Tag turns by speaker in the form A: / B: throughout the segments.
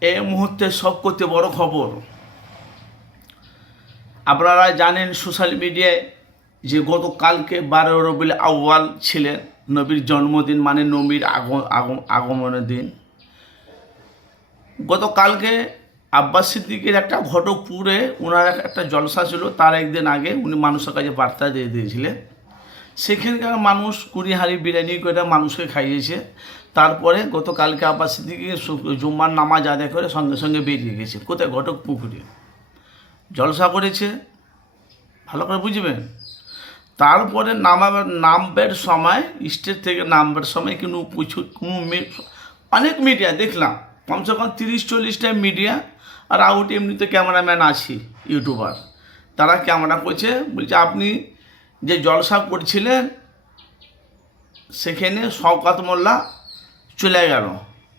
A: এই মুহূর্তে সব করতে বড় খবর। আপনারা জানেন সোশ্যাল মিডিয়ায় যে গতকালকে বারো রবিল আউয়াল ছিলেন নবীর জন্মদিন মানে নবীর আগম- আগম- আগমনের দিন। গতকালকে আব্বাস সিদ্দিকের একটা ঘটকপুরে ওনার একটা জলসা ছিল, তার একদিন আগে উনি মানুষের কাছে বার্তা দিয়ে দিয়েছিলেন। সেখানকার মানুষ কুড়ি হাড়ি বিরিয়ানি করে মানুষকে খাইয়েছে। তারপরে গতকালকে আব্বাস সিদ্দিকি সু- জুম্মার নামাজ আদায় করে সঙ্গে সঙ্গে বেরিয়ে গেছে। কোথায়? ঘটক পুকুরে। জলসা করেছে। ভালো করে বুঝবেন? তারপরে নামাবার নামবের সময় স্টেজ থেকে নামবার সময় কিন্তু কোনো অনেক মিডিয়া দেখলাম। কমসে কম তিরিশ চল্লিশটা মিডিয়া আর আউট এমনিতে ক্যামেরাম্যান আছি ইউটিউবার তারা ক্যামেরা করছে, বলছে, আপনি যে জলসা করছিলেন, সেখানে শওকাত মোল্লা চলে গেল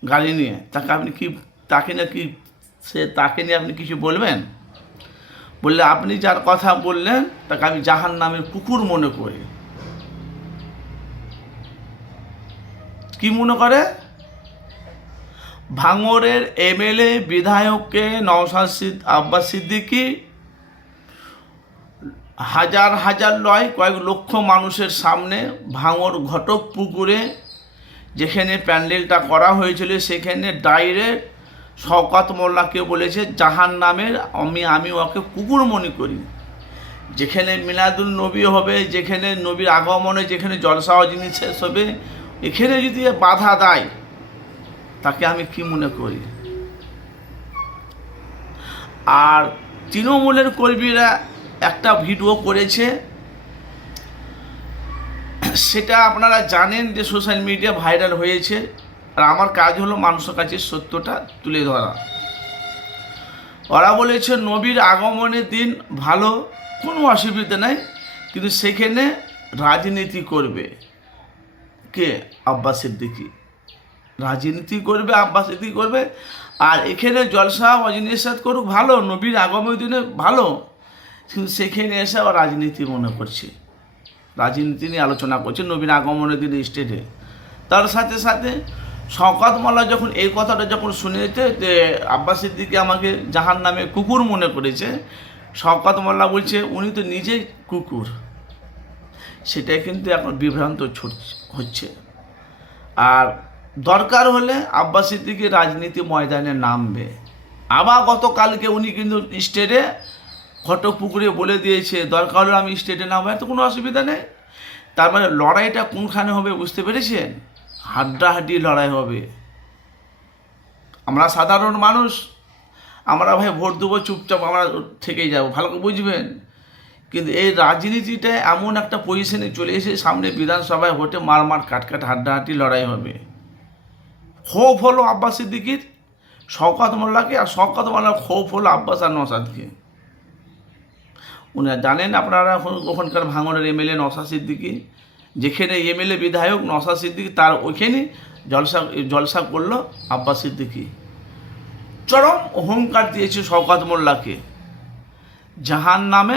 A: গাড়ি নিয়ে। তাকে আপনি কি, তাকে না কি, সে তাকে নিয়ে আপনি কিছু বলবেন? বললে, আপনি যার কথা বললেন, তাকে আমি জাহান নামের কুকুর মনে করি। কি মনে করে? ভাঙরের এমএলএ, বিধায়ককে নওশাদ আব্বাস সিদ্দিকী হাজার হাজার নয় কয়েক লক্ষ মানুষের সামনে ভাঙর ঘটক পুকুরে যেখানে প্যান্ডেলটা করা হয়েছিল, সেখানে ডাইরেক্ট শওকাত মোল্লাকে বলেছে, জাহান নামের আমি আমি ওকে কুকুর মনে করি। যেখানে মিলাদুল নবী হবে, যেখানে নবীর আগমনে, যেখানে জলসা জিনিস শেষ হবে, এখানে যদি বাধা দেয়, তাকে আমি কি মনে করি? আর তৃণমূলের কর্মীরা একটা ভিডিও করেছে। সেটা আপনারা জানেন যে সোশ্যাল মিডিয়া ভাইরাল হয়েছে। আর আমার কাজ হলো মানুষের কাছে সত্যটা তুলে ধরা। ওরা বলেছে, নবীর আগমনের দিন ভালো, কোনো অসুবিধা নাই, কিন্তু সেখানে রাজনীতি করবে। কে? আব্বাস সিদ্দিকি। রাজনীতি করবে, আব্বাস সিদ্দিকি করবে। আর এখানে জলসা অজিনিসাদ করুক, ভালো, নবীর আগমনের দিনে ভালো। কিন্তু সেখানে এসে আবার রাজনীতি মনে করছে। রাজনীতি নিয়ে আলোচনা করছে, নবীন আগমনের দিন স্টেটে তার সাথে সাথে শওকত যখন এই কথাটা যখন শুনেছে যে আব্বাস সিদ্দিকি আমাকে জাহান নামে কুকুর মনে করেছে, শওকত মোল্লা বলছে, উনি তো নিজেই কুকুর। সেটাই কিন্তু এখন বিভ্রান্ত হচ্ছে। আর দরকার হলে আব্বাস সিদ্দিকি রাজনীতি ময়দানে নামবে। আবার গতকালকে উনি কিন্তু স্টেটে ঘটক পুকুরে বলে দিয়েছে দরকার হলে আমি স্টেটে নামবো। তো কোনো অসুবিধা নেই। তার মানে লড়াইটা কোনখানে হবে বুঝতে পেরেছেন? হাড্ডাহাড্ডি লড়াই হবে। আমরা সাধারণ মানুষ, আমরা ভাই ভোট দেবো, চুপচাপ আমরা থেকেই যাব, ভালো করে বুঝবেন। কিন্তু এই রাজনীতিটা এমন একটা পজিশনে চলে এসে সামনে বিধানসভায় ভোটে মার মার কাট কাট হাড্ডাহাড্ডি লড়াই হবে। ক্ষোভ হলো আব্বাস সিদ্দিকির, শওকত মোল্লাকে, আর শওকত মোল্লার ক্ষোভ হলো আব্বাস আর নসাদকে উনি জানেন আপনারা ওখানকার ভাঙনের এমএলএ নসা সিদ্দিকি। যেখানে এমএলএ বিধায়ক নসা সিদ্দিকি, তার ওইখানে জলসা জলসা করল আব্বাস সিদ্দিকি। চরম অহংকার দিয়েছে শওকত মোল্লাকে। জাহান নামে